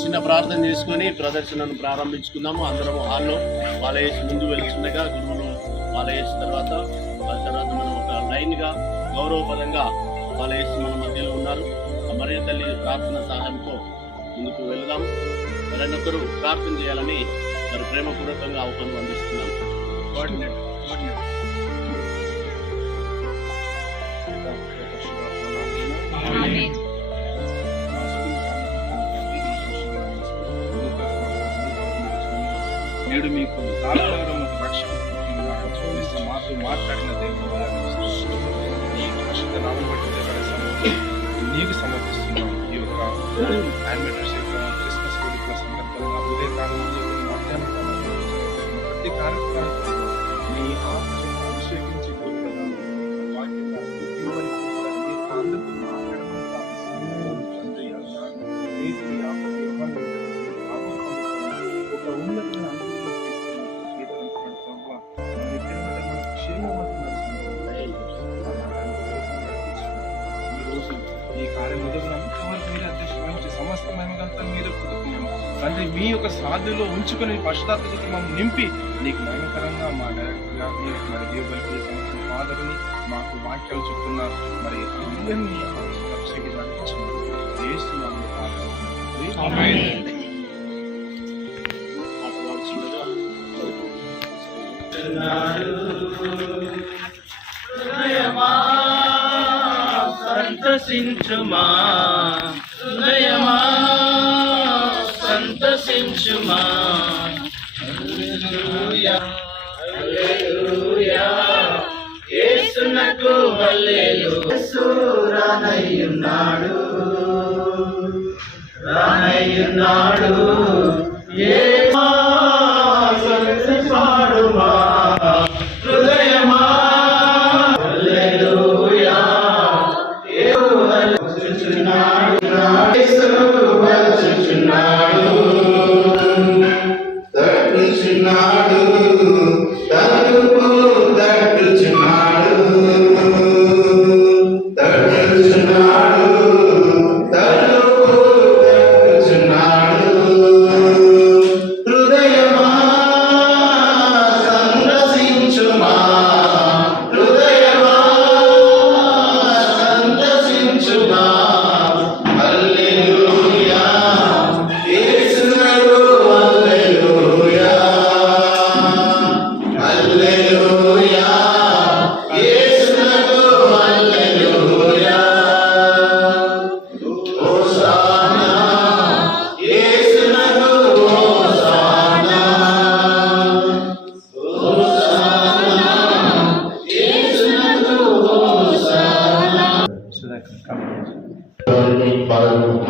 చిన్న ప్రార్థన చేసుకొని ప్రదర్శనను ప్రారంభించుకుందాము. అందరం హాల్లో వాళ్ళ వేసి ముందు వెళ్తుండగా గురువులు వాళ్ళ వేసిన తర్వాత మనం ఒక లైన్గా గౌరవపరంగా వాళ్ళ వేసి మన మధ్యలో ఉన్నారు. మరియ తల్లి ప్రార్థన సహాయంతో ముందుకు వెళ్దాం. మరొకరు ప్రార్థన చేయాలని మరి ప్రేమపూర్వకంగా ఆహ్వానం అందిస్తున్నాం. నేడు మీకు రక్షణ మాతో మాట్లాడిన నీకు సమర్పిస్తున్నాం. ఈ యొక్క యానిమేటర్స్ యొక్క క్రిస్మస్ వేడుకల సందర్భంగా ఉదయకాలం మధ్యాహ్నం ప్రతి కార్యక్రమానికి మీ ఆత్మను అభిషేకించి ఈ కార్యం మీరు అధ్యక్షులు సమస్త మహిమగంతా మీరు అంటే మీ యొక్క సాధులో ఉంచుకొని పశ్చాత్తాపంతో మమ్మల్ని నింపి నీకు మహిమకరంగా మా డైరెక్టర్ గారిని మరి దేవుని సమస్త ఫాదర్ని మాకు వాక్యాలు చెప్తున్న మరి అందరినీ అభిషేకించడానికి చేస్తున్నాము. సంతసించుమా హృదయమా సంతసించుమా హల్లెలూయా హల్లెలూయా యేసునకు హల్లెలూయా. యేసు రానయ్యున్నాడు రానయ్యున్నాడు యేసు సంతసించుమా హృదయమా హల్లెలూయా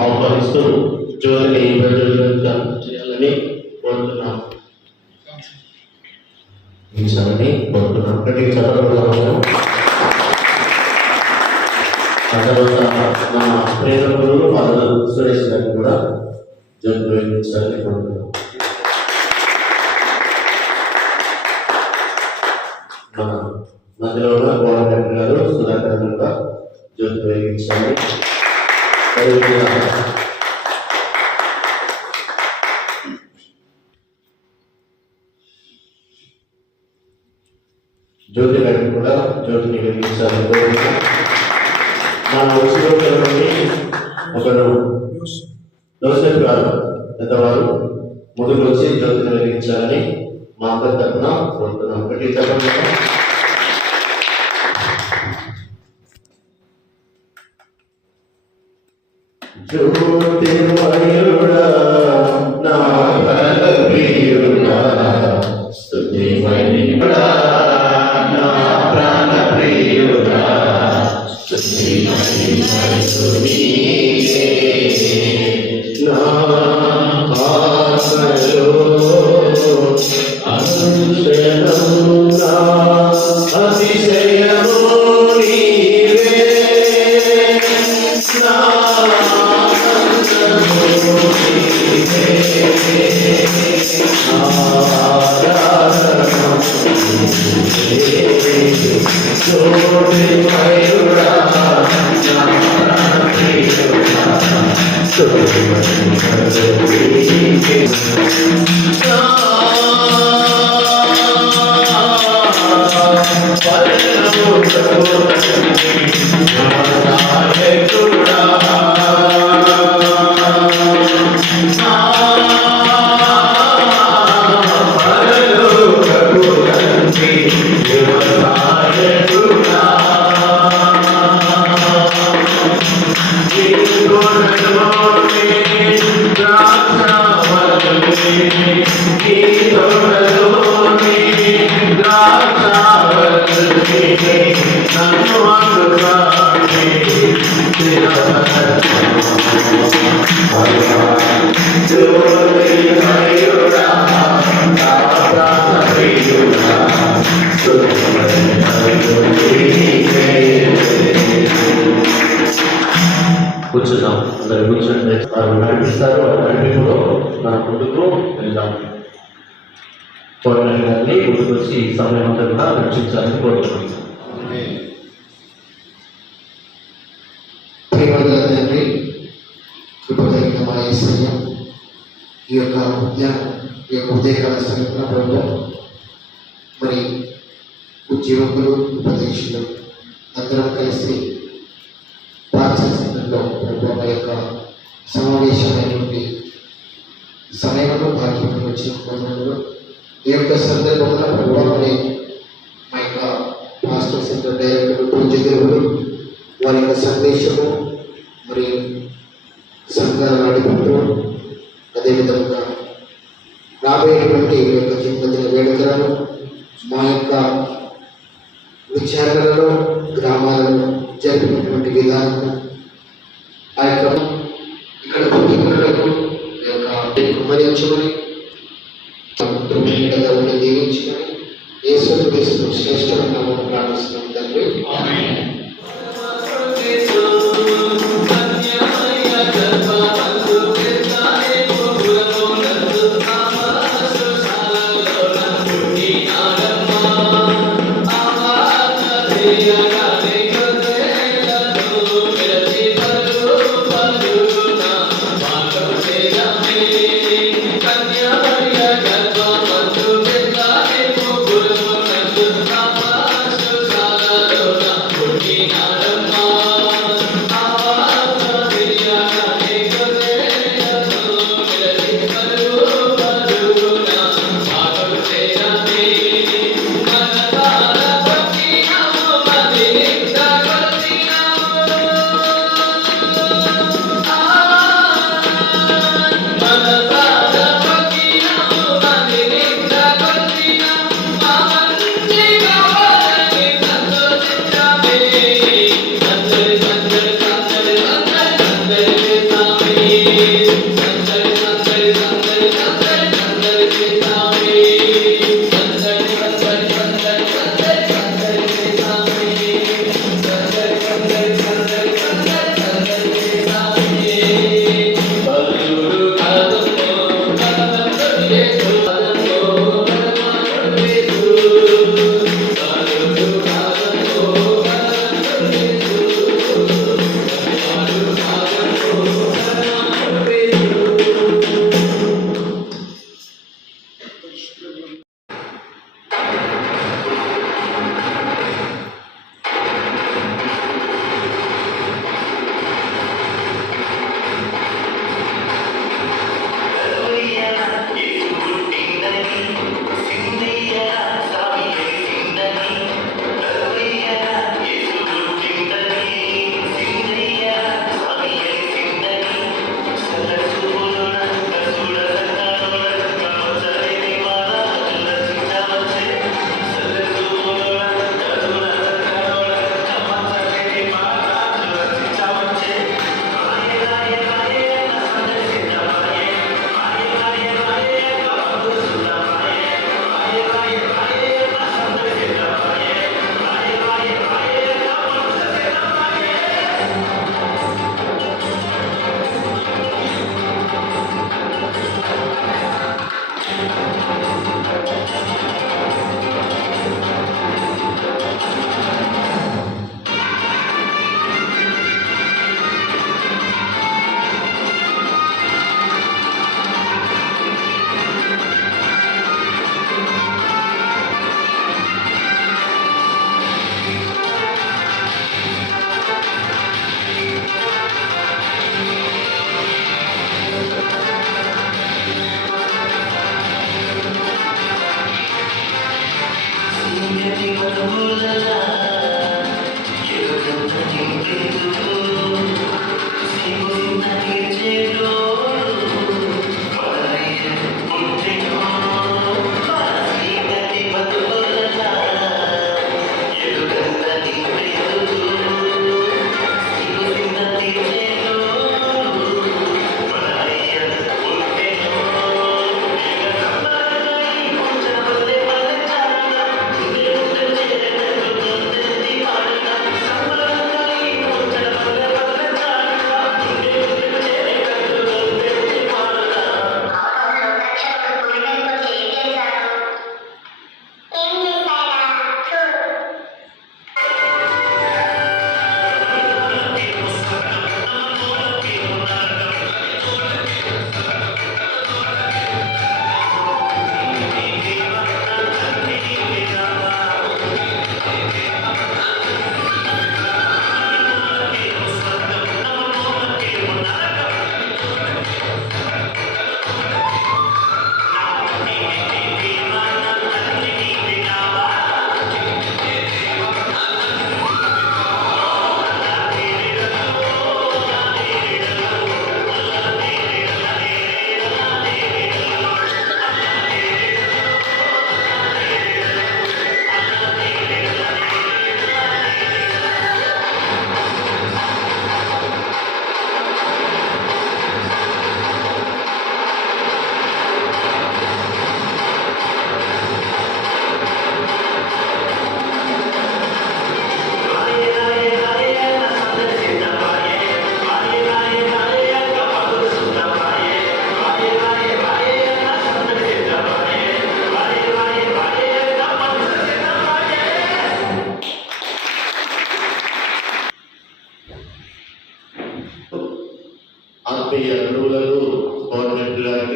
ఆహ్వానిస్తూ జ్యోతిని చేయాలని కోరుతున్నాం. ఆ తర్వాత నా ప్రేరకులు ఫాదర్ సురేష్ గారిని కూడా జ్యోతి ప్రయోగించాలని కోరుతున్నాం. మన మధ్యలో ఉన్న కోఆర్డినేటర్ గారు సుధాకర్ కూడా జ్యోతి ప్రయోగించాలి. జ్యోతి గారిని కూడా జ్యోతిని వెలిగించాలని కోరుతున్నాం. మన ఉచితంలోని ఒకరు జోసెఫ్ గారు పెద్దవారు ముందుకు వచ్చి జ్యోతిని వెలిగించాలని మా అందరి తరఫున కోరుతున్నాం. ఒకటి చెప్పండి. జ్యోతిర్మయుడా నా ప్రియుడా స్తుతిమయుడా నా ప్రాణ ప్రియుడా స్తుతిమయుడు నీవే నా ఆత్మలో అనుక్షణం నా అతిశయము నీవే నా కూర్చున్నాం. అందరు కూర్చొని వారు నడిపిస్తారు. వారు నడిపిలో మనం ముందుకు వెళ్దాం. కోరడానికి గారిని ముందుకు వచ్చి ఈ సమయం అంతా కూడా రక్షించాలని కోరుతున్నాం. తండ్రి, కృపదగిన మా యేసయ్య, ఈ యొక్క ఉదయకాల సమయంలో ప్రభు మరి ఉద్యోగులు ఉపదేశులు అందరం కలిసి ప్రార్థన సమయంలో ప్రభు మా యొక్క సమావేశమైనటువంటి సమయంలో భాగ్యం వచ్చిన కోణంలో ఈ యొక్క సందర్భంలో ప్రభు మరి మా యొక్క పాస్టర్ సెంటర్ డైరెక్టర్ పూజగురువులు వారి యొక్క సందేశము మరి సంఘాల నడుపుతూ అదేవిధంగా రాబోయేటువంటి ఈ యొక్క జన్మదిన వేడుకలను మా యొక్క విచారణలో గ్రామాలలో జరిపినటువంటి విధానం ఆ యొక్క ఇక్కడ కుటుంబాలకు కుమ్మరించుకొని దీవించుకొని యేసుక్రీస్తు శ్రేష్టమైన నామమున ప్రార్థిస్తున్నాం తండ్రి.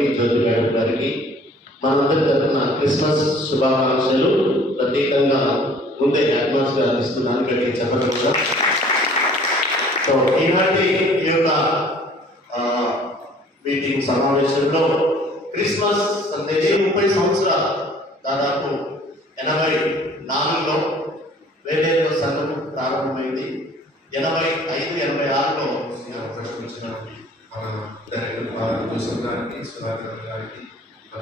గారికి, జ్యోతి మేడం గారికి మనందరి తరఫున క్రిస్మస్ శుభాకాంక్షలు ప్రత్యేకంగా ముందే అడ్వాన్స్ గా అందిస్తున్నాను. ఇక్కడికి చెప్పడం కూడా. సో ఈనాటి ఈ యొక్క మీటింగ్ సమావేశంలో క్రిస్మస్ సందేశం 30 సంవత్సరాలు దాదాపు 84లో వేలేరులో సంఘం ప్రారంభమైంది. 85-86లో ప్రకటించిన మన డైరెక్టర్ జోసఫ్ గారికి, సుధాకర్ గారికి,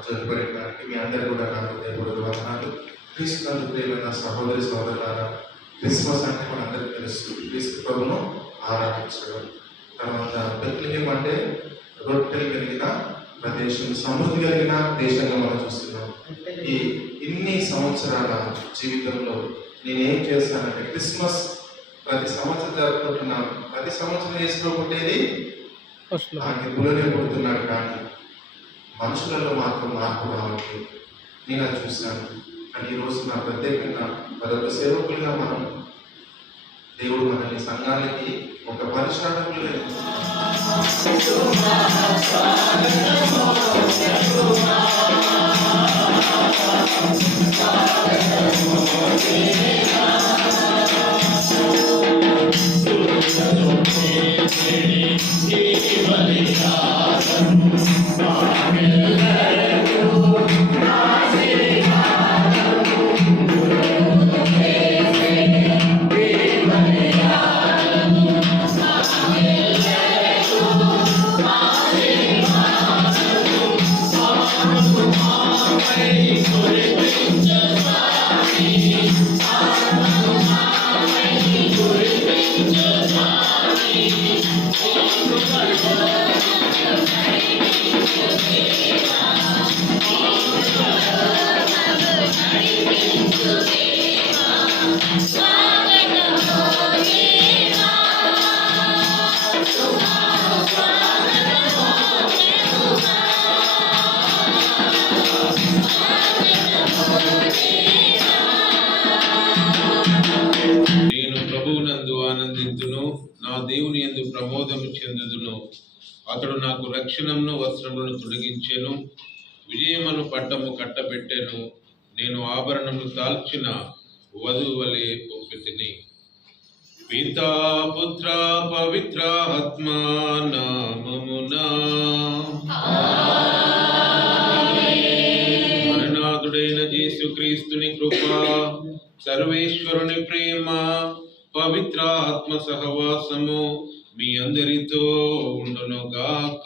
జ్యోతిపరి గారికి మీ అందరూ కూడా నా హృదయపూర్వక వందనాలు. క్రీస్తు ప్రియమైన సహోదరి సహోదరులారా, క్రిస్మస్ అంటే మనందరికీ తెలుసు, క్రీస్తు ప్రభును ఆరాధించడం. తర్వాత బెత్లెహేమ్ అంటే రొట్టెలు కలిగిన ప్రదేశం, సమృద్ధి కలిగిన దేశంగా మనం చూస్తున్నాం. ఈ ఇన్ని సంవత్సరాల జీవితంలో నేనేం చేస్తానంటే క్రిస్మస్ ప్రతి సంవత్సరం జరుపుకుంటున్నాను. ప్రతి సంవత్సరం చేసుకోకుంటేది నాకు పులనే పుడుతున్నాడు, కానీ మనుషులలో మాత్రం మార్పు రావట్లేదు. నేను అది చూశాను. కానీ ఈరోజు నా ప్రత్యేకంగా మరొక సేవకులుగా మనం దేవుడు మనల్ని సంఘానికి ఒక పరిశ్రమకులుగా నా దేవుని యందు ప్రమోదము చెందుదును. అతడు నాకు రక్షణను వస్త్రములను తొలగించెను, విజయమును పట్టము కట్టబెట్టెను. నేను ఆభరణము దాల్చిన వధువు వలె పంపితిని. పితా పుత్ర పవిత్ర ఆత్మ నామమునా మరణాథుడైన యేసుక్రీస్తుని కృప, సర్వేశ్వరుని ప్రేమ, పవిత్ర ఆత్మ సహవాసము మీ అందరితో ఉండును గాక.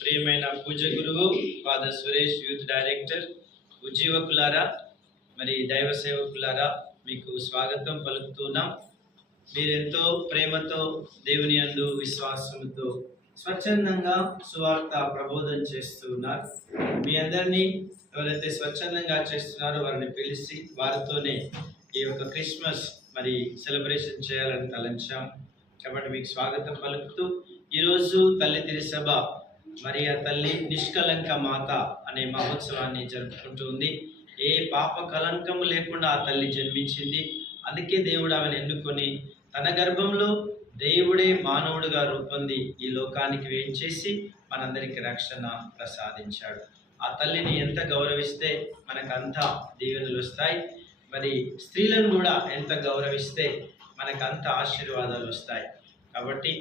ప్రియమైన పూజ గురువు ఫాదర్ సురేష్, యూత్ డైరెక్టర్, ఉజ్జీవకులారా, మరి దైవ సేవకులారా, మీకు స్వాగతం పలుకుతున్నాం. మీరెంతో ప్రేమతో దేవుని యందు విశ్వాసంతో స్వచ్ఛందంగా సువార్త ప్రబోధన చేస్తూ ఉన్నారు. మీ అందరినీ ఎవరైతే స్వచ్ఛందంగా చేస్తున్నారో వారిని పిలిచి వారితోనే ఈ యొక్క క్రిస్మస్ మరి సెలబ్రేషన్ చేయాలని తలంచాం. కాబట్టి మీకు స్వాగతం పలుకుతూ ఈరోజు తల్లి తిరుసభ మరి ఆ తల్లి నిష్కలంక మాత అనే మహోత్సవాన్ని జరుపుకుంటూ ఉంది. ఏ పాప కలంకము లేకుండా ఆ తల్లి జన్మించింది. అందుకే దేవుడు ఆమెను ఎన్నుకొని తన గర్భంలో దేవుడే మానవుడిగా రూపొంది ఈ లోకానికి వేయించేసి మనందరికి రక్షణ ప్రసాదించాడు. ఆ తల్లిని ఎంత గౌరవిస్తే మనకంత దీవెనలు వస్తాయి. మరి స్త్రీలను కూడా ఎంత గౌరవిస్తే మనకంత ఆశీర్వాదాలు వస్తాయి. కాబట్టి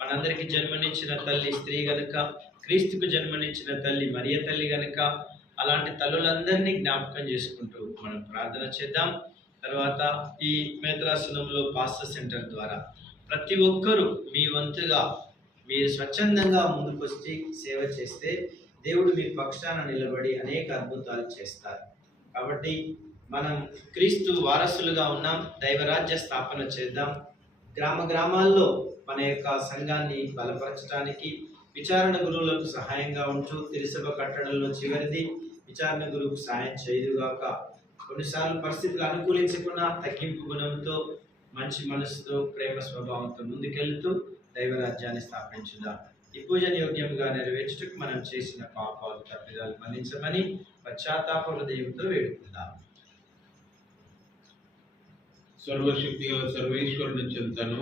మనందరికి జన్మనిచ్చిన తల్లి స్త్రీ గనుక, క్రీస్తుకు జన్మనిచ్చిన తల్లి మరియ తల్లి గనుక, అలాంటి తల్లులందరినీ జ్ఞాపకం చేసుకుంటూ మనం ప్రార్థన చేద్దాం. తర్వాత ఈ మేత్రాసనంలో పాస్టర్ సెంటర్ ద్వారా ప్రతి ఒక్కరూ మీ వంతుగా మీరు స్వచ్ఛందంగా ముందుకు వచ్చి సేవ చేస్తే దేవుడు మీ పక్షాన నిలబడి అనేక అద్భుతాలు చేస్తారు. కాబట్టి మనం క్రీస్తు వారసులుగా ఉన్నాం. దైవరాజ్య స్థాపన చేద్దాం. గ్రామ గ్రామాల్లో మన యొక్క సంఘాన్ని బలపరచడానికి విచారణ గురువులకు సహాయంగా ఉంటూ తిరుసభ కట్టడంలో చివరిది విచారణ గురువుకు సహాయం చేయదుగాక. కొన్నిసార్లు పరిస్థితులు అనుకూలించకుండా తగ్గింపు గుణంతో, మంచి మనసుతో, ప్రేమ స్వభావంతో ముందుకెళ్తూ దైవరాజ్యాన్ని స్థాపించుదాం. ఈ పూజను యోగ్యంగా నెరవేర్చుటకు మనం చేసిన పాపాలు తప్పిదాలు మన్నించమని పశ్చాత్తాప హృదయంతో వేడుకుందాం. సర్వశక్తి గల సర్వేశ్వరుని చింతను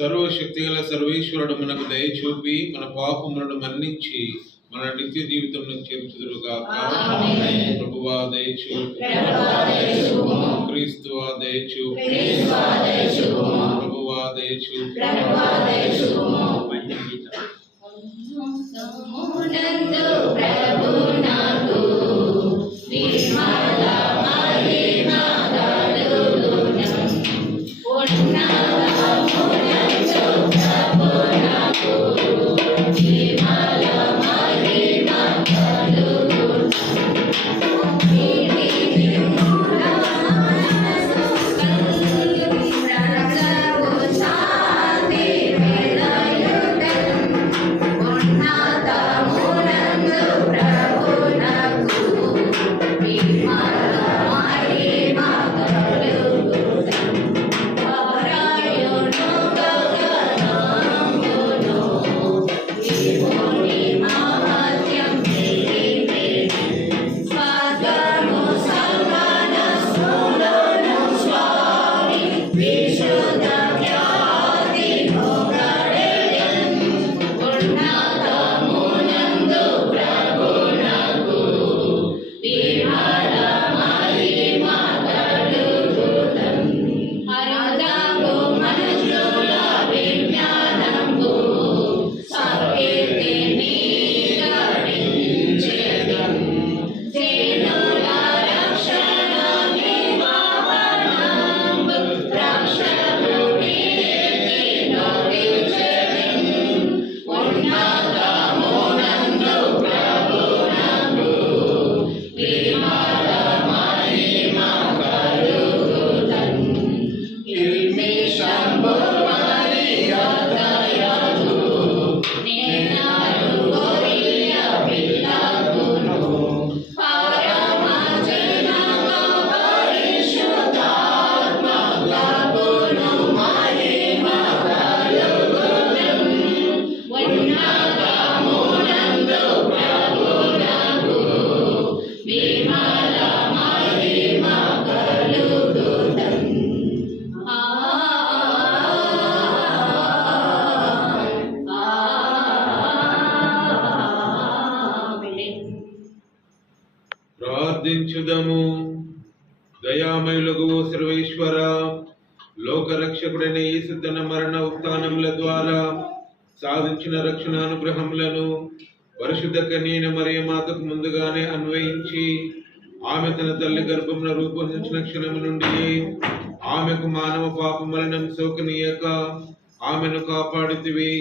సర్వశక్తి గల సర్వేశ్వరుడు మనకు దయ చూపి మన పాపములను మన్నించి మన నిత్య జీవితంలో చేర్చుదురుగాక. ప్రభువా దయ చూపు, క్రీస్తువా దయ చూపు, ప్రభువా దయ చూపు. ప్రార్థించుదము. దయామయులగు సర్వేశ్వర, లోకరక్షకుడైన యేసు తన మరణ ఉత్థానముల ద్వారా సాధించిన రక్షణానుగ్రహములను పరిశుద్ధ కన్యైన మరియమాతకు ముందుగానే అన్వయించి ఆమె తన తల్లి గర్భమున రూపొందించిన క్షణము నుండి ఆమెకు మానవ పాపమరణం సోకనీయక ఆమెను కాపాడితివి.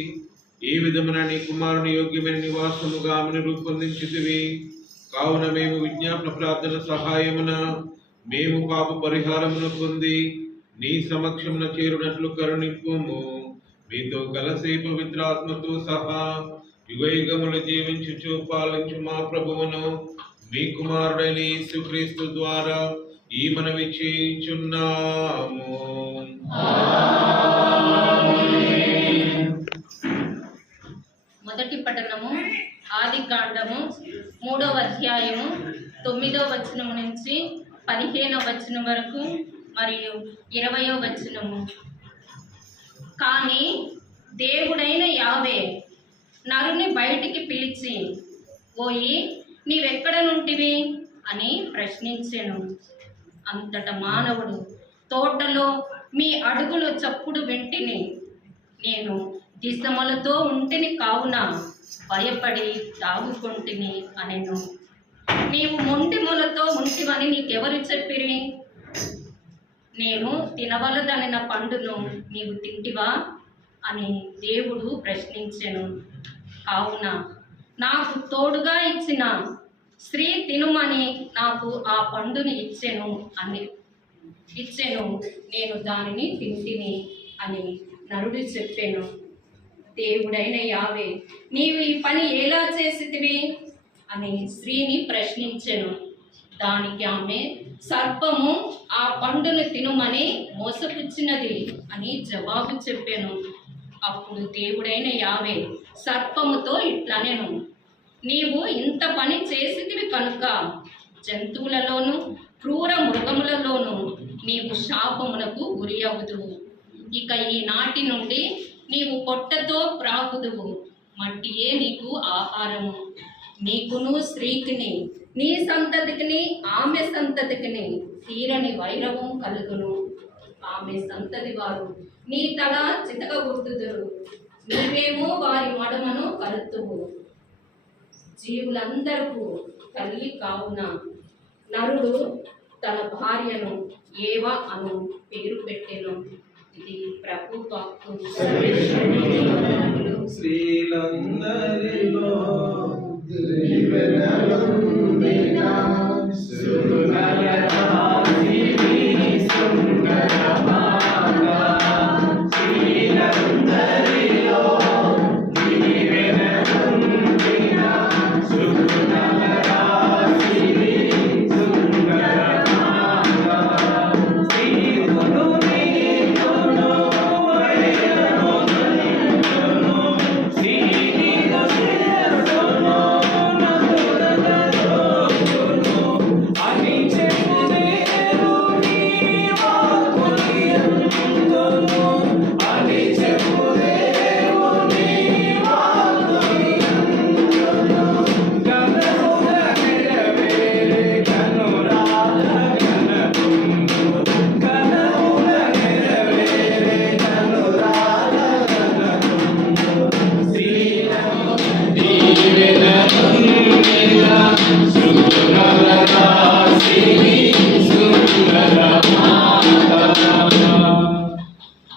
ఈ విధమున నీ కుమారుని యోగ్యమైన నివాసముగా ఆమెను రూపొందించితివి. కావున మేము విజ్ఞాపన ప్రార్థన సహాయమున మేము పాప పరిహారమును పొంది నీ సమక్షమున చేరునట్లు కరుణింపుము. మీతో కలసి పవిత్రాత్మతో సహా యుగయుగములు జీవించుచు పాలించు మా ప్రభువును మీ కుమారుడైన యేసుక్రీస్తు ద్వారా ఈ మనవి చేయుచున్నాము. మొదటి పఠనము ఆదికాండము 3వ అధ్యాయము 9వ వచనము నుంచి 15వ వచనం వరకు మరియు 20వ వచనము. కానీ దేవుడైన యావే నరుని బయటికి పిలిచి, పోయి నీవెక్కడ నుంటివి అని ప్రశ్నించెను. అంతట మానవుడు, తోటలో మీ అడుగుల చప్పుడు వింటిని, నేను దిశమలతో ఉంటిని కావున భయపడి దాగుకుంటిని అనెను. నీవు మొండి మొలతో ఉంటివని నీకెవరు చెప్పిరి? నేను తినవలదనిన పండును నీవు తింటివా అని దేవుడు ప్రశ్నించెను. కావున నాకు తోడుగా ఇచ్చిన స్త్రీ తినుమని నాకు ఆ పండుని ఇచ్చెను అని ఇచ్చెను, నేను దానిని తింటిని అని నరుడు చెప్పాను. దేవుడైన యావే, నీవు ఈ పని ఎలా చేసితివి అని స్త్రీని ప్రశ్నించెను. దానికి ఆమె, సర్పము ఆ పండును తినుమని మోసపుచ్చినది అని జవాబు చెప్పాను. అప్పుడు దేవుడైన యావే సర్పముతో ఇట్లనెను, నీవు ఇంత పని చేసితివి కనుక జంతువులలోను క్రూర మృగములలోను నీవు శాపమునకు గురి అవుదువు. ఇక ఈనాటి నుండి నీవు పొట్టతో ప్రాకుదువు, మట్టియే నీకు ఆహారము. నీకును స్త్రీకిని, నీ సంతతికిని ఆమె సంతతికిని తీరని వైరవం కలుగును. ఆమె సంతతి వారు నీ తల చితకగొట్టుదురు, నీవేమో వారి మడమను కలుతువు. జీవులందరకు తల్లి కావున నరుడు తన భార్యను ఏవ అను పేరు పెట్టెను. ఇది ప్రభు వాక్కు. స్త్రీలందరిలో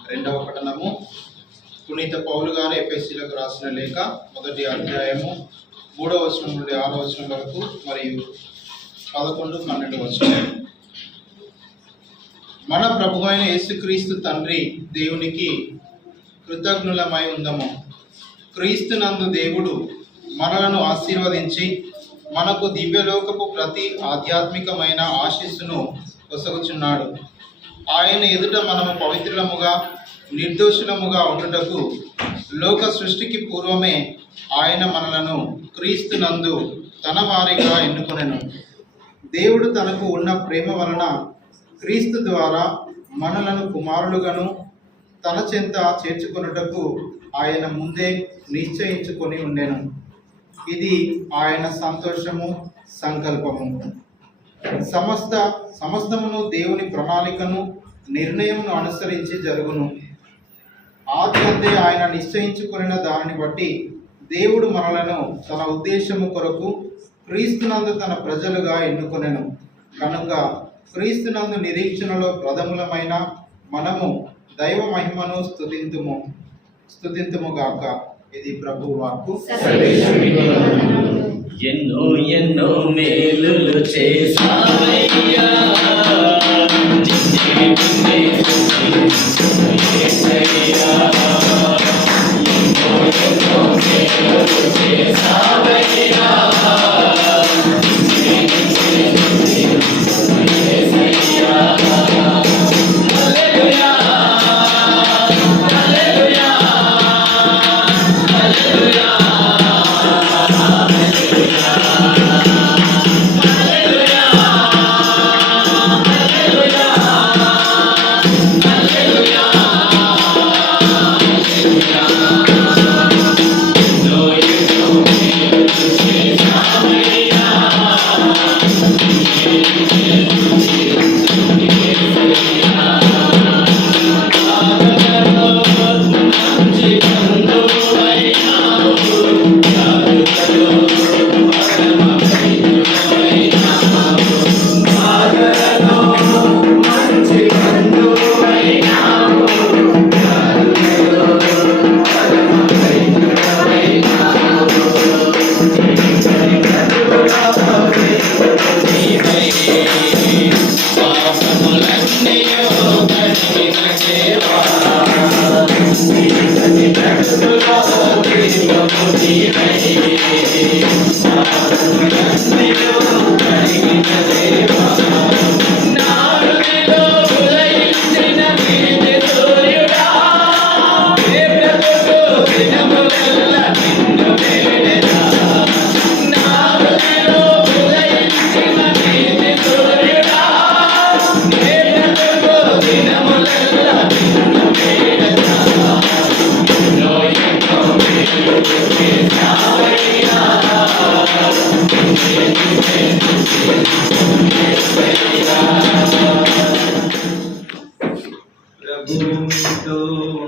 రెండవ పట్టణము పునీత పౌలు గారు ఎఫెసీలకు రాసిన లేఖ 1వ అధ్యాయము 3వ వచనం నుండి 6వ వచనం వరకు మరియు 11, 12 వచనం. మన ప్రభు అయిన యేసుక్రీస్తు తండ్రి దేవునికి కృతజ్ఞులమై ఉందము. క్రీస్తునందు దేవుడు మనలను ఆశీర్వదించి మనకు దివ్యలోకపు ప్రతి ఆధ్యాత్మికమైన ఆశీస్సును కొసగుచున్నాడు. ఆయన ఎదుట మనము పవిత్రులముగా నిర్దోషులముగా ఉండుటకు లోక సృష్టికి పూర్వమే ఆయన మనలను క్రీస్తునందు తన వారిగా ఎన్నుకొనెను. దేవుడు తనకు ఉన్న ప్రేమ వలన క్రీస్తు ద్వారా మనలను కుమారులుగాను తన చెంత చేర్చుకొనుటకు ఆయన ముందే నిశ్చయించుకొని ఉండెను. ఇది ఆయన సంతోషము, సంకల్పము. సమస్తమును దేవుని ప్రణాళికను నిర్ణయమును అనుసరించి జరుగును. ఆది అందే ఆయన నిశ్చయించుకున్న దానిని బట్టి దేవుడు మనలను తన ఉద్దేశము కొరకు క్రీస్తునందు తన ప్రజలుగా ఎన్నుకొనెను. కనుక క్రీస్తునందు నిరీక్షణలో ప్రథములమైన మనము దైవ మహిమను స్తుతింతుముగాక. ఇది ప్రభు వాక్కు. ఎన్నో ఎన్నో మేలులు చేసావయ్యా,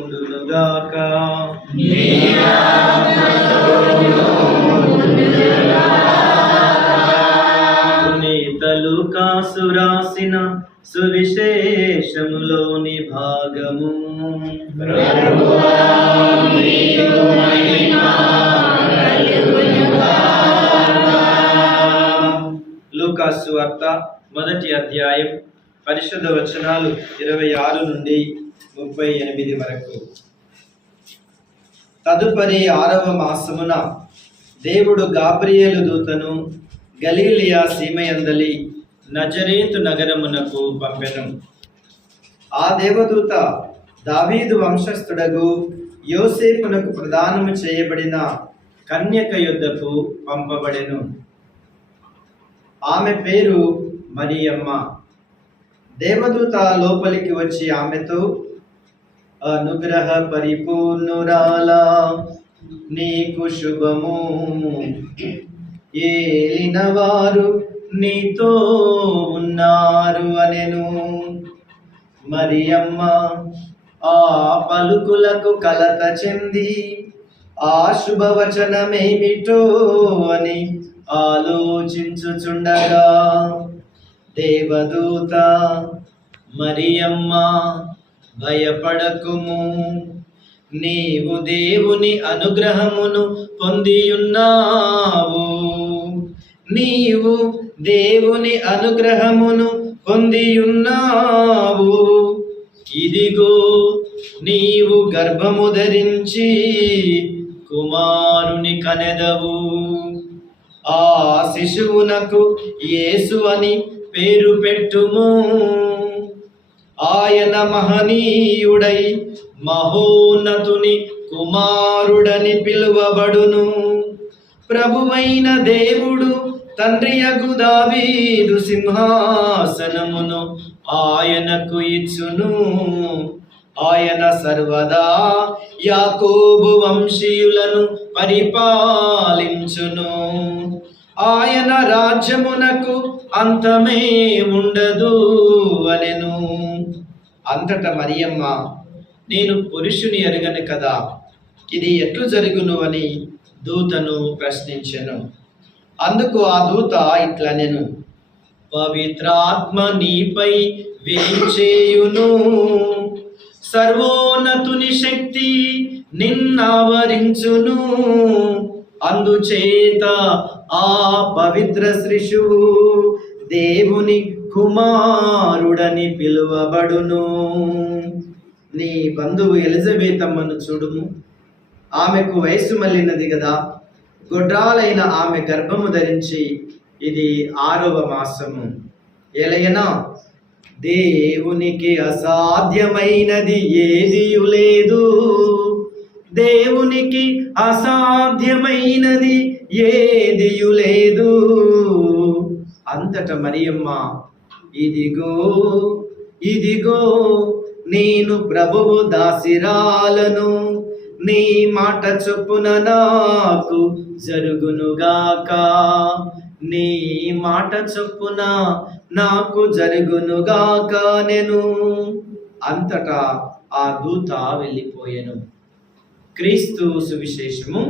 ఉండునుగాక. పునీత లూకాసు రాసిన సువిశేషములోని భాగము. లూకాసు వార్త 1వ అధ్యాయం పరిశుద్ధ వచనాలు 26 నుండి 38 వరకు. తదుపరి 6వ మాసమున దేవుడు గాబ్రియేలు దూతను గలిలయ సీమయందలి నజరేతు నగరమునకు పంపెను. ఆ దేవదూత దావీదు వంశస్థుడగు యోసేపునకు ప్రదానము చేయబడిన కన్యక యొద్దకు పంపబడెను. ఆమె పేరు మరియమ్మ. దేవదూత లోపలికి వచ్చి ఆమెతో, అనుగ్రహ పరిపూర్ణురాలా, నీకు శుభము, ఏలిన వారు నీతో ఉన్నారు అనెను. మరియమ్మ ఆ పలుకులకు కలత చెంది ఆ శుభవచనమేమిటో అని ఆలోచించుచుండగా దేవదూత, మరియమ్మ భయపడకుము, నీవు దేవుని అనుగ్రహమును పొందియున్నావు. నీవు దేవుని అనుగ్రహమును పొందియున్నావు. ఇదిగో నీవు గర్భము ధరించి కుమారుని కనెదవు. ఆ శిశువునకు యేసు అని పేరు పెట్టుము. ఆయన మహనీయుడై మహోన్నతుని కుమారుడని పిలువబడును. ప్రభువైన దేవుడు తండ్రియగు దావీదు సింహాసనమును ఆయనకు ఇచ్చును. ఆయన సర్వదా యాకోబు వంశీయులను పరిపాలించును. ఆయన రాజ్యమునకు అంతమే ఉండదు అనెను. అంతట మరియమ్మ, నేను పురుషుని ఎరుగను కదా, ఇది ఎట్లు జరుగును అని దూతను ప్రశ్నించెను. అందుకు ఆ దూత ఇట్లనెను, పవిత్రాత్మ నీపై వేంచేయును, సర్వోన్నతుని శక్తి నిన్నావరించును. అందుచేత ఆ పవిత్ర శిశువు దేవుని కుమారుడని పిలువబడును. నీ బంధువు ఎలిజబెతమ్మను చూడుము, ఆమెకు వయసు మళ్ళినది కదా. గొడ్రాలైన ఆమె గర్భము ధరించి ఇది 6వ మాసము. ఎలయనా దేవునికి అసాధ్యమైనది ఏదియు లేదు. దేవునికి అసాధ్యమైనది ఏదియు లేదు. అంతట మరియమ్మ, ఇదిగో ఇదిగో నేను ప్రభువు దాసిరాలను, నీ మాట చొప్పున నాకు జరుగునుగాక, నీ మాట చొప్పున నాకు జరుగునుగాక నేను. అంతటా ఆ దూత వెళ్ళిపోయెను. క్రీస్తు సువిశేషము.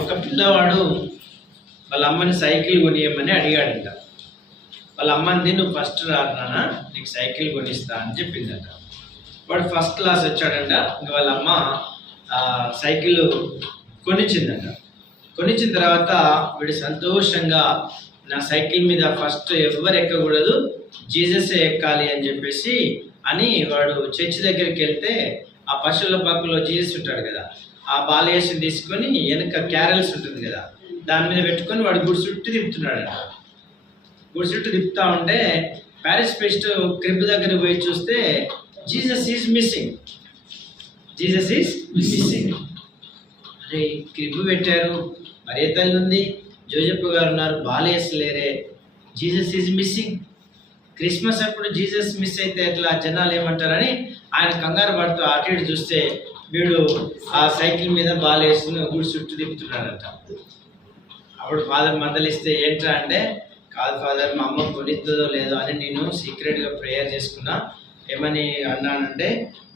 ఒక పిల్లవాడు వాళ్ళ అమ్మని సైకిల్ కొనియమని అడిగాడంట. వాళ్ళ అమ్మని, నువ్వు ఫస్ట్ రానా, నీకు సైకిల్ కొనిస్తా అని చెప్పిందంట. వాడు ఫస్ట్ క్లాస్ వచ్చాడంట. ఇంకా వాళ్ళ అమ్మ సైకిల్ కొనిచ్చిందంట. కొనిచ్చిన తర్వాత వీడు సంతోషంగా, నా సైకిల్ మీద ఫస్ట్ ఎవరు ఎక్కకూడదు, జీససే ఎక్కాలి అని చెప్పేసి అని వాడు చర్చి దగ్గరికి వెళ్తే ఆ పశువుల పక్కలో జీసస్ ఉంటాడు కదా, ఆ బాలయేసుని తీసుకొని వెనక క్యారల్స్ ఉంటుంది కదా, దాని మీద పెట్టుకొని వాడు గుడి చుట్టూ తిప్పుతున్నాడంట. గుడి చుట్టూ తిప్పుతా ఉంటే ప్యారిస్ ఫెస్ట్ క్రిబ్ దగ్గర పోయి చూస్తే Jesus is missing. Jesus is missing. అరే, క్రిబ్ పెట్టారు, మరే తల్లి ఉంది, జోజప్ప గారు ఉన్నారు, బాలయేసు లేరే, జీసస్ ఈజ్ మిస్సింగ్. క్రిస్మస్ అప్పుడు జీసస్ మిస్ అయితే ఎట్లా, జనాలు ఏమంటారని ఆయన కంగారు పడుతూ అటు ఇటు చూస్తే వీడు ఆ సైకిల్ మీద బాలయేసుని గుడి చుట్టూ తిప్పుతున్నాడంట. అప్పుడు ఫాదర్ మందలిస్తే ఏంట్రా అంటే, కాదు ఫాదర్, మా అమ్మ కొనిస్తుందో లేదో అని నేను సీక్రెట్గా ప్రేయర్ చేసుకున్నా. ఏమని అన్నానంటే,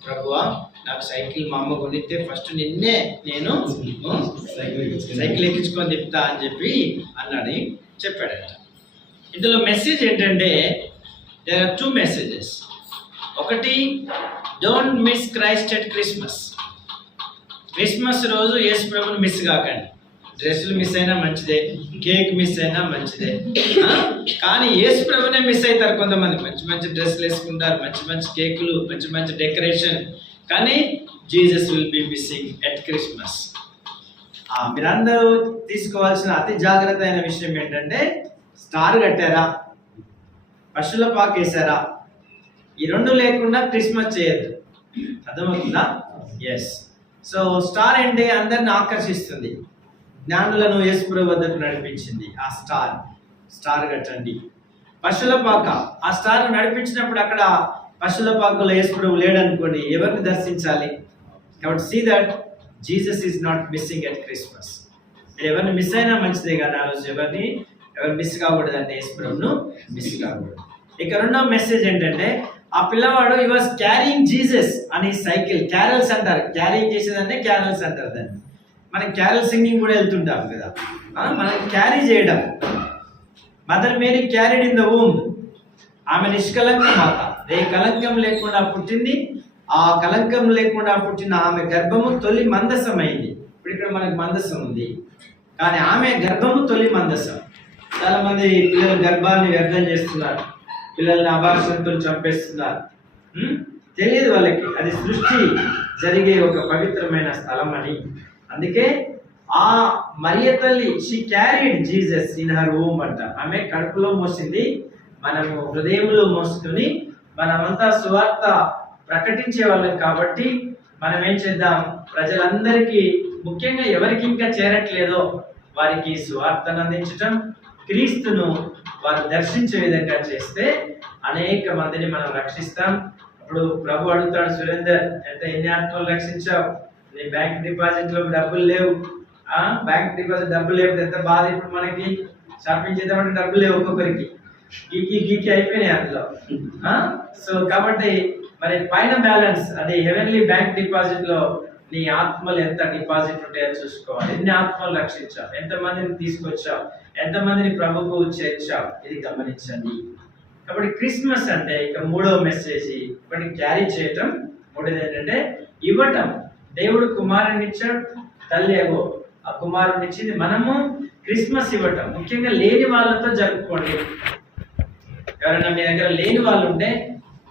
ప్రభువా నాకు సైకిల్ మా అమ్మ కొనిస్తే ఫస్ట్ నిన్నే నేను సైకిల్ ఎక్కించుకొని తిప్పుతా అని చెప్పి అన్నాడు, చెప్పాడట. ఇందులో మెసేజ్ ఏంటంటే, దేర్ ఆర్ 2 మెసేజెస్. ఒకటి, don't miss Christ at Christmas. Christmas రోజు యేసు ప్రభుని మిస్ కాకండి. డ్రెస్సులు మిస్ అయినా మంచిదే, కేక్ మిస్ అయినా మంచిదే, కానీ యేసు ప్రభునే మిస్ అవుతారు కొంతమంది. మంచి మంచి డ్రెస్సులు వేసుకుంటారు, మంచి మంచి కేకులు, మంచి మంచి డెకరేషన్, కానీ Jesus will be missing at Christmas. మీరందరూ తీసుకోవాల్సిన అతి జాగ్రత్త అయిన విషయం ఏంటంటే, స్టార్ కట్టారా, పశువుల పాక వేసారా, ఈ 2 లేకుండా క్రిస్మస్ చేయొద్దు. అర్థమవుతుందా? ఎస్. సో స్టార్ అంటే అందరిని ఆకర్షిస్తుంది, జ్ఞానులను యేసుప్రభు వద్దకు నడిపించింది. ఆ స్టార్ కట్టండి. పశువుల పాక, ఆ స్టార్ నడిపించినప్పుడు అక్కడ పశువుల పాకలో యేసుప్రభు లేడనుకోండి, ఎవరిని దర్శించాలి? కాబట్టి see that Jesus is not missing at Christmas. మీరు ఎవరిని మిస్ అయినా మంచిదే, కానీ ఆ రోజు ఎవరు మిస్ కాకూడదు అంటే యేసుప్రభును మిస్ కాకూడదు. ఇక 2వ మెసేజ్ ఏంటంటే, ఆ పిల్లవాడు ఈ వాజ్ క్యారింగ్ జీసస్ అని సైకిల్. క్యారల్స్ అంటారు, క్యారింగ్ చేసేదాన్ని క్యారల్స్ అంటారు. దాన్ని మనం క్యారల్ సింగింగ్ కూడా వెళ్తుంటాం కదా, మనం క్యారీ చేయడం. Mother Mary carried in the womb. ఆమె నిష్కలంక మాత, ఏ కలంకం లేకుండా పుట్టింది. ఆ కలంకం లేకుండా పుట్టిన ఆమె గర్భము తొలి మందసం అయింది. ఇప్పుడు ఇక్కడ మనకు మందసం ఉంది, కానీ ఆమె గర్భము తొలి మందసం. చాలా మంది పిల్లల గర్భాన్ని వ్యర్థం చేస్తున్నారు, పిల్లల్ని అబార్షన్తో చంపేస్తున్నారు. తెలియదు వాళ్ళకి అది సృష్టి జరిగే ఒక పవిత్రమైన స్థలం అని. అందుకే ఆ మరియ తల్లి, she carried Jesus in her womb అంట. ఆమె కడుపులో మోసింది, మనము హృదయంలో మోసుకుని మనమంతా సువార్త ప్రకటించే వాళ్ళం. కాబట్టి మనం ఏం చేద్దాం, ప్రజలందరికీ, ముఖ్యంగా ఎవరికి ఇంకా చేరట్లేదో వారికి సువార్తను అందించటం, క్రీస్తును వారు దర్శించే విధంగా చేస్తే అనేక మందిని మనం రక్షిస్తాం. అప్పుడు ప్రభు అడుగుతాడు, సురేందర్ ఎన్ని ఆత్మలు రక్షించావు? నీ బ్యాంక్ డిపాజిట్ లో డబ్బులు లేవు, బ్యాంక్ డిపాజిట్ డబ్బులు లేవు, ఎంత బాధ. ఇప్పుడు మనకి షాపింగ్ చేద్దామంటే డబ్బులు లేవు, ఒక్కొక్కరికి గీకి అయిపోయినాయి అందులో. సో కాబట్టి మరి పైన బ్యాలెన్స్, అది హెవెన్లీ బ్యాంక్ డిపాజిట్ లో నీ ఆత్మలు ఎంత డిపాజిట్ ఉంటాయో చూసుకోవాలి. ఎన్ని ఆత్మలు రక్షించావు, ఎంతమందిని తీసుకొచ్చావు, ఎంతమందిని ప్రభుకు చేర్చావు, ఇది గమనించండి. కాబట్టి క్రిస్మస్ అంటే ఇక 3వ మెసేజ్, ఒకటి క్యారీ చేయటం, 3ది ఏంటంటే ఇవ్వటం. దేవుడు కుమారుని ఇచ్చాడు, తల్లి ఏగో ఆ కుమారుని ఇచ్చింది. మనము క్రిస్మస్ ఇవ్వటం, ముఖ్యంగా లేని వాళ్ళతో జరుపుకోండి. ఎవరైనా మీ దగ్గర లేని వాళ్ళు ఉంటే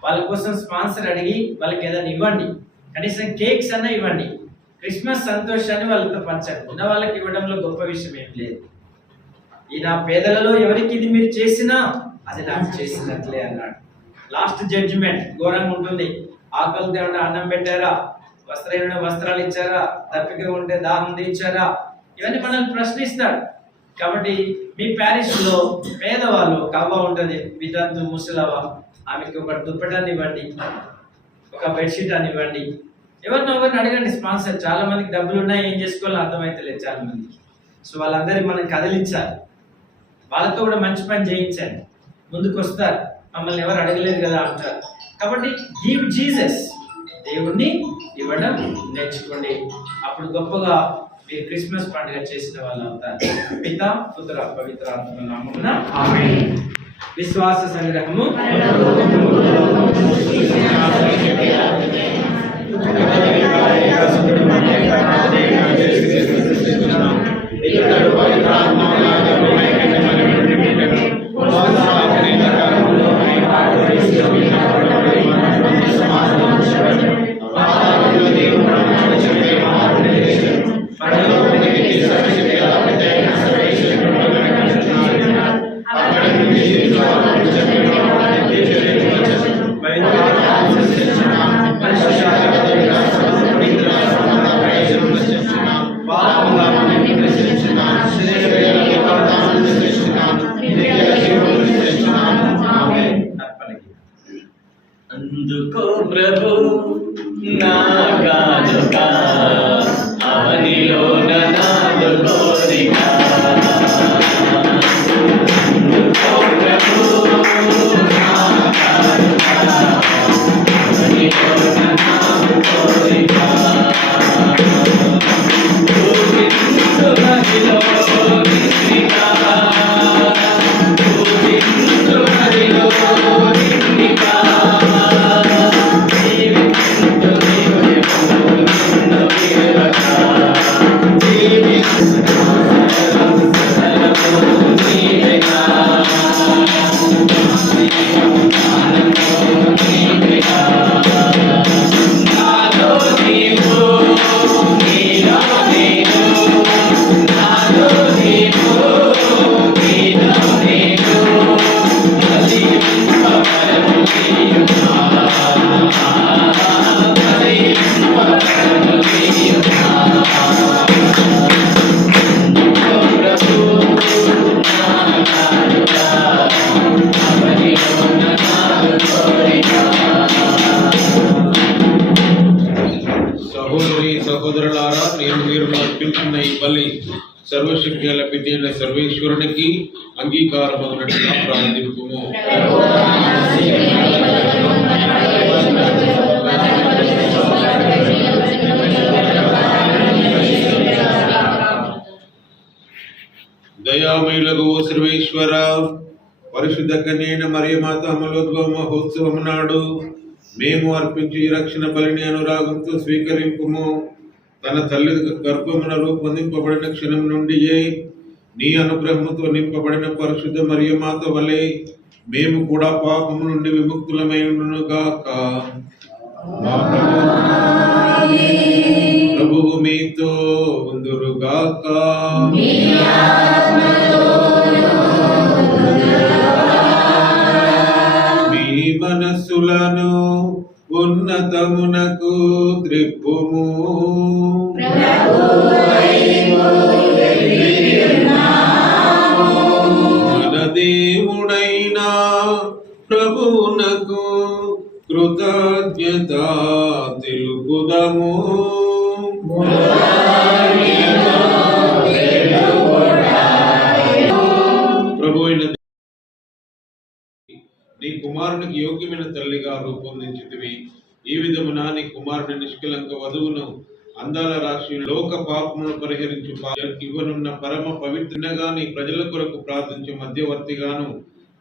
వాళ్ళ కోసం స్పాన్సర్ అడిగి వాళ్ళకి ఏదైనా ఇవ్వండి, కనీసం కేక్స్ అన్నా ఇవ్వండి. క్రిస్మస్ సంతోషాన్ని వాళ్ళతో పంచండి. ఉన్న వాళ్ళకి ఇవ్వడంలో గొప్ప విషయం ఏం లేదు. ఈ నా పేదలలో ఎవరికి ఇది మీరు చేసినా అది నాకు చేసినట్లే అన్నాడు. లాస్ట్ జడ్జిమెంట్ ఘోరంగా ఉంటుంది. ఆకలితో ఏమైనా అన్నం పెట్టారా, వస్త్రహీనుడు వస్త్రాలు ఇచ్చారా, దప్పిక ఉంటే దాహం తీర్చారా, ఇవన్నీ మనల్ని ప్రశ్నిస్తాడు. కాబట్టి మీ ప్యారిస్ లో పేదవాళ్ళు, కవ్వ ఉంటుంది, వితంతు ముసలవ, ఆమెకి ఒక దుప్పటాన్ని ఇవ్వండి, ఒక బెడ్షీట్ అని ఇవ్వండి. ఎవరిని అడగండి స్పాన్సర్. చాలా మందికి డబ్బులు ఉన్నాయి, ఏం చేసుకోవాలో అర్థమైతలేదు చాలా మందికి. సో వాళ్ళందరినీ మనం కదిలించాలి, వాళ్ళతో కూడా మంచి పని చేయించండి. ముందుకు వస్తారు, మమ్మల్ని ఎవరు అడగలేదు కదా అంటారు. కాబట్టి గివ్ జీసస్, దేవుణ్ణి ఇవ్వడం నేర్చుకోండి. అప్పుడు గొప్పగా మీరు క్రిస్మస్ పండుగ చేసిన వాళ్ళు అవుతారు. పితా పుత్ర పవిత్ర ఆత్మ నామమున ఆమేన్. విశ్వాస సంగ్రహము. అందుకో ప్రభు నా కానుక, అవనిలోన నాదు కోరిక. అందుకో సర్వశక్తి గల పితైన సర్వేశ్వరునికి అంగీకారమగునట్లుగా ప్రార్థింపుము. దయామయులకు సర్వేశ్వర, పరిశుద్ధ కన్యైన మరియమాత అమలోద్భవ మహోత్సవం నాడు మేము అర్పించి ఈ రక్షణ బలిని అనురాగంతో స్వీకరింపుము. తన తల్లి గర్భమున రూపొందింపబడిన క్షణం నుండియే నీ అనుగ్రహముతో నింపబడిన పరిశుద్ధ మరియమాత వలె మేము కూడా పాపము నుండి విముక్తులమైనగాక. ప్రభువు మీతో ఉందురుగాక. మీ మనస్సులను ఉన్నతమునకు త్రిప్పుము. మన దేవుడైన ప్రభువునకు కృతజ్ఞత తెలుపుదము. ప్రభు అయిన నీ కుమారునికి యోగ్యమైన తల్లిగా రూపొందించితివి. ఈ విధమున నీ కుమారుని నిష్కలంక వధువును అందాల రాశి లోక పాపమును పరిహరించు ఇవ్వనున్న పరమ పవిత్రగా నీ ప్రజల కొరకు ప్రార్థించే మధ్యవర్తిగాను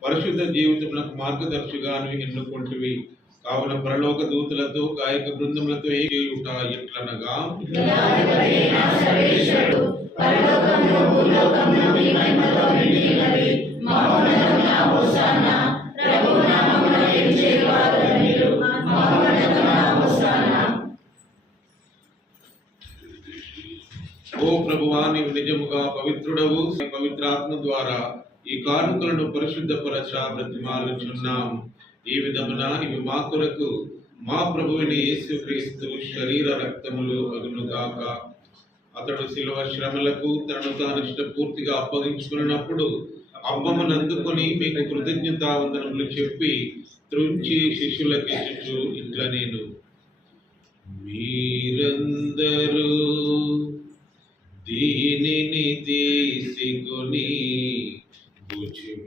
పరిశుద్ధ జీవితమునకు మార్గదర్శిగాను ఎన్నుకుంటువి. కావున పరలోక దూతలతో గాయక బృందములతో ఏయుట ఎట్లనగా, ఓ ప్రభువా, నీవు నిజముగా పవిత్రుడవు. పవిత్రాత్మ ద్వారా ఈ కానుకలను పరిశుద్ధపరచ బ్రతిమాలుచున్నాం. ఈ విధమున ఇవి మా కొరకు మా ప్రభువుని యేసుక్రీస్తు శరీర రక్తములు అగునుగాక. అతడు శిలువ శ్రమలకు తనను తాను పూర్తిగా అప్పగించుకున్నప్పుడు అప్పమును అందుకొని మీకు కృతజ్ఞతావందనములు చెప్పి త్రుంచి శిష్యులకిచ్చుచు ఇట్లా నేను, మీరందరూ దీనిని తీసుకొని భుజింపుము.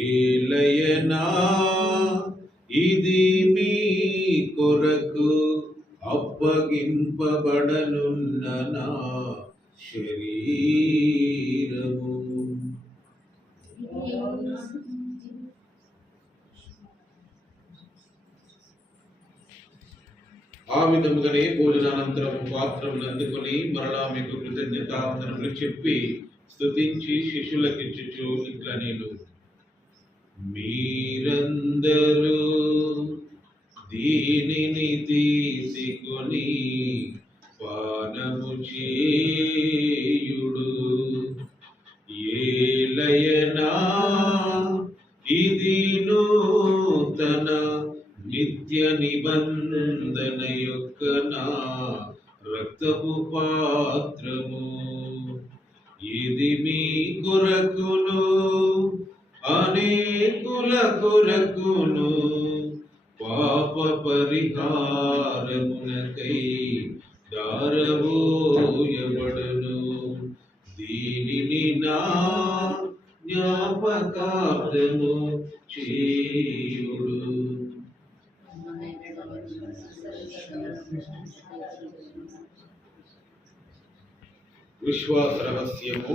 ఏలయనా ఇది మీ కొరకు అప్పగింపబడనున్న నా శరీరము. ఆ విధముగానే భోజనానంతరం పాత్రమును అందుకొని మరలా మీకు కృతజ్ఞతావందనములు చెప్పి స్తుతించి శిష్యులకిచ్చుచు ఇట్లా నేను, మీరందరూ దీనిని తీసుకొని పానము చేయుడు. ఏలయనా ఇది నూతన నిత్య నిబంధన యొక్క నా రక్తపు పాత్రము. ఇది మీ కొరకును అనేకుల కొరకును పాప పరిహారమునకై దారవోయబడును. దీనిని నా జ్ఞాపకార్థము చేయుడు. విశ్వాస రహస్యము.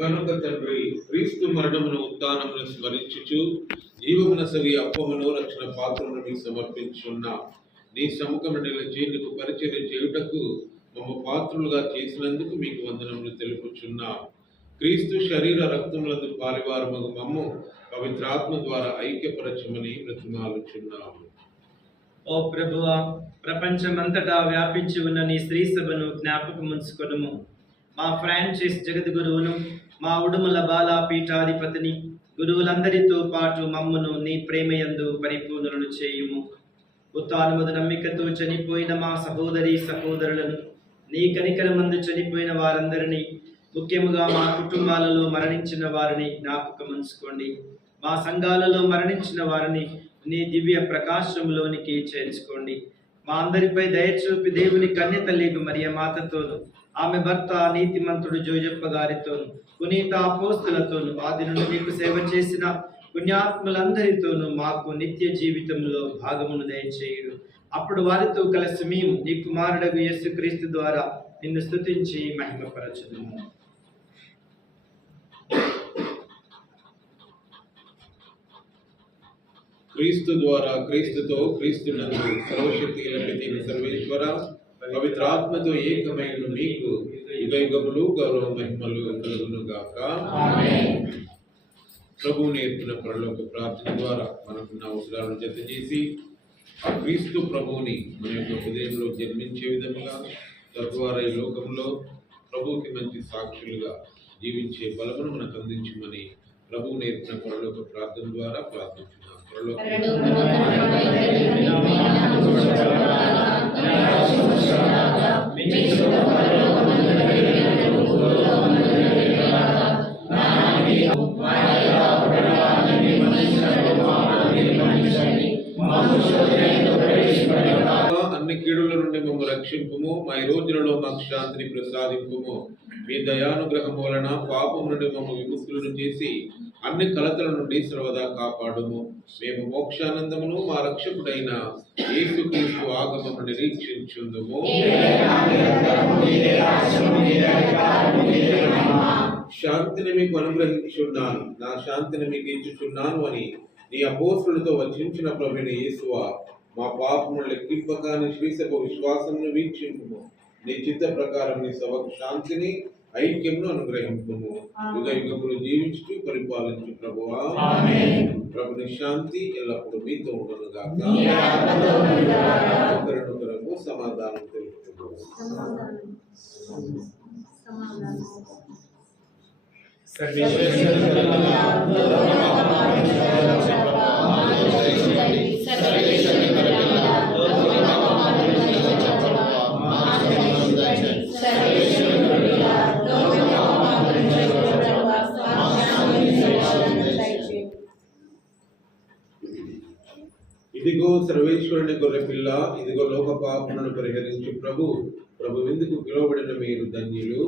కనుక తండ్రి, క్రీస్తు మరణమును ఉత్థానమును స్మరించుచు జీవమునసగి అప్పమును రక్షణ పాత్రను నీకు సమర్పించున్నా. నీ సముఖము నిలిచి నీకు పరిచర్య చేయుటకు మమ్మ పాత్రులుగా చేసినందుకు మీకు వందనములు తెలుపుచున్నా. క్రీస్తు శరీర రక్తములందు పాలివారమగు మమ్ము పవిత్రాత్మ ద్వారా ఐక్యపరచమని బ్రతిమాలుచున్నాము. ఓ ప్రభువా, ప్రపంచమంతటా వ్యాపించి ఉన్న నీ స్త్రీ సభను జ్ఞాపకం ఉంచుకొనుము. మా ఫ్రాన్సిస్ జగద్గురువును, మా ఉడుమల బాలా పీఠాధిపతిని, గురువులందరితో పాటు మమ్మును నీ ప్రేమయందు పరిపూర్ణులను చేయుము. ఉత్థానముద నమ్మికతో చనిపోయిన మా సహోదరి సహోదరులను, నీ కనికరమందు చనిపోయిన వారందరినీ, ముఖ్యముగా మా కుటుంబాలలో మరణించిన వారిని జ్ఞాపకం ఉంచుకోండి. మా సంఘాలలో మరణించిన వారిని నీ దివ్య ప్రకాశంలోనికి చేర్చుకోండి. మా అందరిపై దయ చూపి దేవుని కన్యత లేగు మరియ మాతతోను, ఆమె భర్త నీతిమంతుడు జోజప్ప గారితోను, పునీత అపోస్తులతోను, ఆది నుండి నీకు సేవ చేసిన పుణ్యాత్ములందరితోనూ మాకు నిత్య జీవితంలో భాగమును దయచేయుడు. అప్పుడు వారితో కలిసి మేము నీ కుమారుడగు యేసుక్రీస్తు ద్వారా నిన్ను స్తుతించి మహిమపరచుదుము. క్రీస్తు ద్వారా, క్రీస్తుతో, క్రీస్తునందు సర్వశక్తి కలిగిన సర్వేశ్వర పవిత్రాత్మతో ఏకమైన మీకు యుగ యుగములు గౌరవ మహిమలు కలుగును గాక. ప్రభువు నేర్పిన పరలోక ప్రార్థన ద్వారా మనకున్న అవసరాలను జత చేసి ఆ క్రీస్తు ప్రభువుని మన యొక్క హృదయంలో జన్మించే విధముగా తద్వారా ఈ లోకంలో ప్రభువుకి మంచి సాక్షులుగా జీవించే బలమును మనకు అందించమని ప్రభువు నేర్పిన పరలోక ప్రార్థన ద్వారా ప్రార్థించున్నాం. అన్ని కీడుల నుండి మమ్మల్ని రక్షింపుము. మా ఈ రోజులలో మాకు శాంతిని ప్రసాదింపుము. మీ దయానుగ్రహం వలన పాపం నుండి మమ్మల్ని విముక్తులను చేసి అన్ని కలతల నుండి సర్వదా కాపాడుము. మేము మోక్షానందమును మా రక్షకుడైన యేసుక్రీస్తు ఆగమమును నిరీక్షించుందుము. శాంతిని మీకు అనుగ్రహించున్నాను, నా శాంతిని మీకు ఇచ్చుచున్నాను అని నీ అపోస్తులతో వచించిన ప్రభువైన యేసువా, మా పాపమును లెక్కింపక నీ శ్రీసభ విశ్వాసమును వీక్షింపుము. నీ చిత్త ప్రకారం నీ సభకు శాంతిని ఐక్యమును అనుగ్రహింపుము. యుగ యుగములు జీవించుతూ పరిపాలించు ప్రభువా. ప్రభుని శాంతి ఎల్లప్పుడూ మీతో ఉండను గాక. ఒకరినొకరము సమాధానం తెలుపుతున్నాము. ఇదిగో సర్వేశ్వరుని గొర్రె పిల్ల, ఇదిగో లోక పాపములను పరిహరించు ప్రభు. ప్రభు విందుకు పిలువబడిన మీరు ధన్యులు.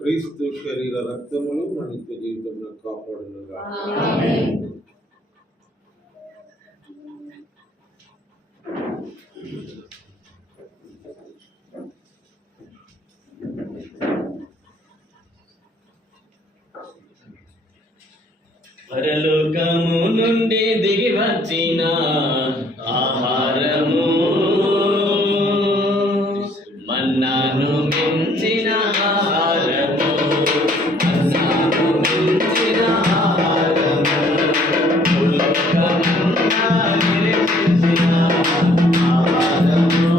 క్రీస్తు శరీర రక్తములు మన నిత్య జీవితంలో కాపాడునుగా. పరలోకము నుండి దిగి వచ్చిన ఆహారము, మన్నాను మించిన ఆహారము, మన్నాను మించిన ఆహారము, లోకమున్నా నిరీక్షించిన ఆహారము,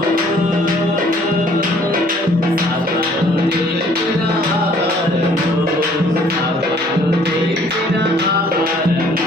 సాతాను నిలిచిన ఆహారము, సాతాను నిలిచిన ఆహారము.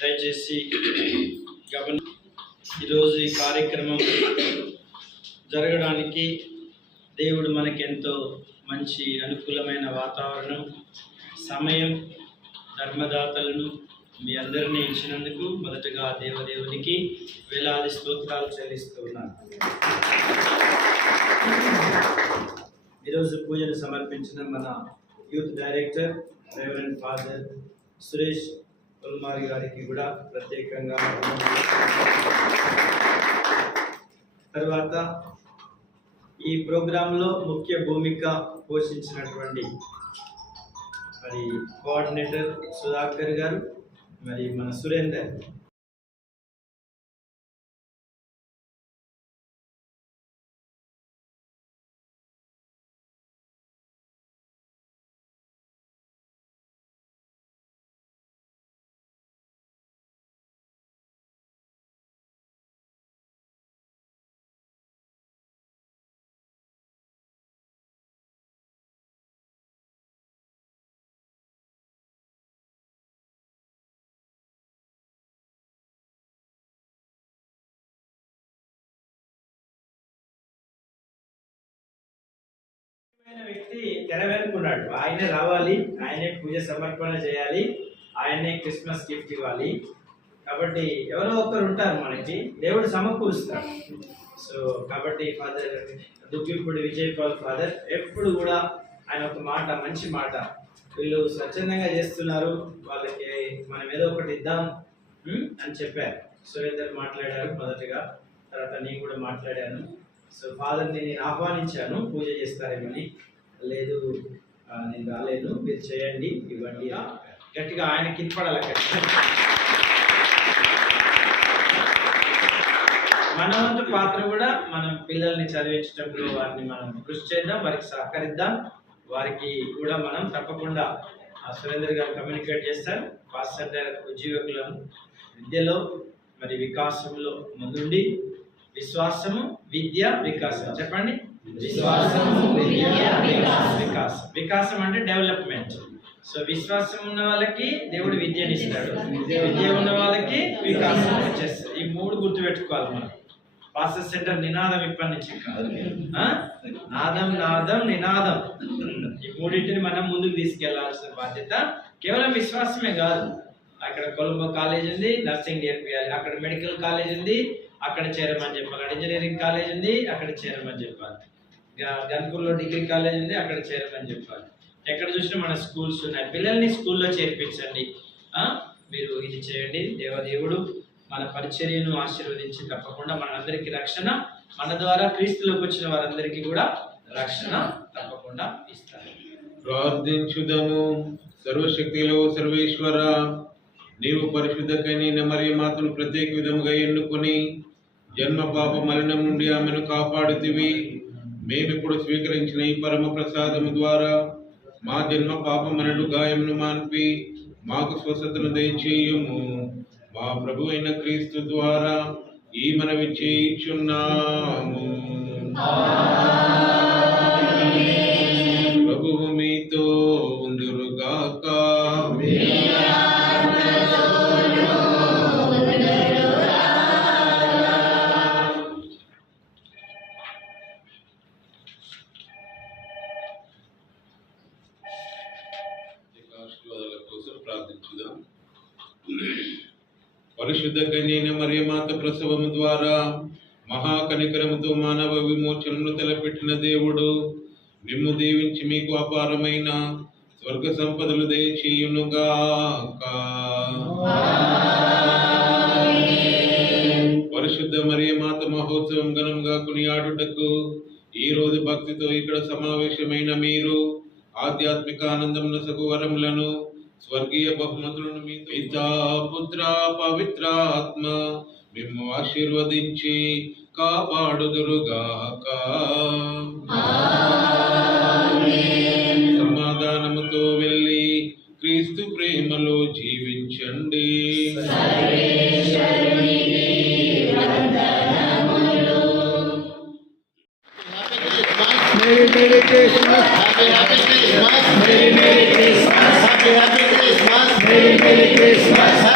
దయచేసి ఈరోజు ఈ కార్యక్రమం జరగడానికి దేవుడు మనకెంతో మంచి అనుకూలమైన వాతావరణం, సమయం, ధర్మదాతలను మీ అందరినీ ఇచ్చినందుకు మొదటగా దేవదేవునికి వేలాది స్తోత్రాలు చెల్లిస్తూ ఉన్నాను. ఈరోజు పూజలు సమర్పించిన మన youth director reverend father Suresh Kulmari గారికి కూడా ప్రత్యేకంగా తర్వాత ఈ ప్రోగ్రాంలో ముఖ్య భూమిక పోషించినటువంటి మరి కోఆర్డినేటర్ సుధాకర్ గారు, మరి మన సురేందర్, వ్యక్తి తెర వెనుకున్నాడు. ఆయనే రావాలి, ఆయనే పూజ సమర్పణ చేయాలి, ఆయనే క్రిస్మస్ గిఫ్ట్ ఇవ్వాలి. కాబట్టి ఎవరో ఒకరు ఉంటారు, మనకి దేవుడు సమకూరుస్తాడు. సో కాబట్టి ఫాదర్ దుగ్గిపూడి విజయ్ పాల్ ఫాదర్ ఎప్పుడు కూడా ఆయన ఒక మాట, మంచి మాట, వీళ్ళు స్వచ్ఛందంగా చేస్తున్నారు, వాళ్ళకి మనం ఏదో ఒకటి ఇద్దాం అని చెప్పారు. సురేందర్ మాట్లాడారు మొదటగా, తర్వాత నేను కూడా మాట్లాడాను. సో ఫాదర్ని నేను ఆహ్వానించాను, పూజ చేస్తారేమని. లేదు నేను రాలేదు, మీరు చేయండి, ఇవ్వండి, గట్టిగా ఆయన కిందపడాలి. మన వంతు పాత్ర కూడా మనం పిల్లల్ని చదివించడంలో వారిని మనం కృషి చేద్దాం, వారికి సహకరిద్దాం. వారికి కూడా మనం తప్పకుండా సురేందర్ గారు కమ్యూనికేట్ చేస్తారు. పాస్టర్ ఉద్యోగులను విద్యలో మరి వికాసంలో ముందుండి విశ్వాసము, విద్య, వికాసం. చెప్పండి, విశ్వాసము, విద్య, వికాసం. వికాసం అంటే డెవలప్మెంట్. సో విశ్వాసం ఉన్న వాళ్ళకి దేవుడు విద్యని ఇస్తాడు, విద్య ఉన్న వాళ్ళకి వికాసం వచ్చేస్తుంది. ఈ మూడు గుర్తుపెట్టుకోవాలి మనం. పాస్టర్ సెంటర్ నినాదం ఇప్పటి నుంచి నాదం, నాదం, నినాదం, ఈ మూడింటిని మనం ముందుకు తీసుకెళ్లాల్సిన బాధ్యత కేవలం విశ్వాసమే కాదు. అక్కడ కొలంబో కాలేజ్ ఉంది, నర్సింగ్ నేర్పియాలి. అక్కడ మెడికల్ కాలేజ్ ఉంది, అక్కడ చేరమని చెప్పాలి. అక్కడ ఇంజనీరింగ్ కాలేజ్ ఉంది, అక్కడ చేరమని చెప్పాలి. గన్పూర్లో డిగ్రీ కాలేజ్ ఉంది, అక్కడ చేరమని చెప్పాలి. ఎక్కడ చూసినా మన స్కూల్స్ ఉన్నాయి. పిల్లల్ని స్కూల్లో చేర్పించండి, మీరు ఇది చేయండి. దేవదేవుడు మన పరిచర్యను ఆశీర్వదించి తప్పకుండా మనందరికీ రక్షణ, మన ద్వారా క్రీస్తులోకి వచ్చిన వారందరికీ కూడా రక్షణ తప్పకుండా ఇస్తారు. ప్రార్థించుదము. సర్వశక్తిలో సర్వేశ్వర, నీవు పరిశుద్ధ కన్యైన మరియ మాతను ప్రత్యేక విధముగా ఎన్నుకొని జన్మ పాప మలినం నుండి ఆమెను కాపాడుతివి. మేమిప్పుడు స్వీకరించిన ఈ పరమ ప్రసాదము ద్వారా మా జన్మ పాపమనడు గాయమును మాన్పి మాకు స్వస్థతను దయచేయుము. మా ప్రభు అయిన క్రీస్తు ద్వారా ఈ మనవి చేయుచున్నాము. ప్రభువు మీతో ఉందురుగాక. కోసం ప్రార్థించుదాం. పరిశుద్ధ కన్యైన మరియమాత ప్రసవము ద్వారా మహాకనికరముతో మానవ విమోచనను తలపెట్టిన దేవుడు మిమ్ము దీవించి మీకు అపారమైన స్వర్గ సంపదలు దయచేయునుగాక. పరిశుద్ధ మరియమాత మహోత్సవం ఘనంగా కొనియాడుటకు ఈ రోజు భక్తితో ఇక్కడ సమావేశమైన మీరు ఆధ్యాత్మిక ఆనందమున సగువరములను, స్వర్గీయ బహుమతులను మీ పితా, పుత్ర, పవిత్ర ఆత్మ మిమ్ము ఆశీర్వదించి కాపాడుదురుగాక. సమాధానముతో వెళ్ళి క్రీస్తు ప్రేమలో జీవించండి. Merry Christmas. Happy Christmas. Merry Christmas. Happy Christmas. Merry Christmas.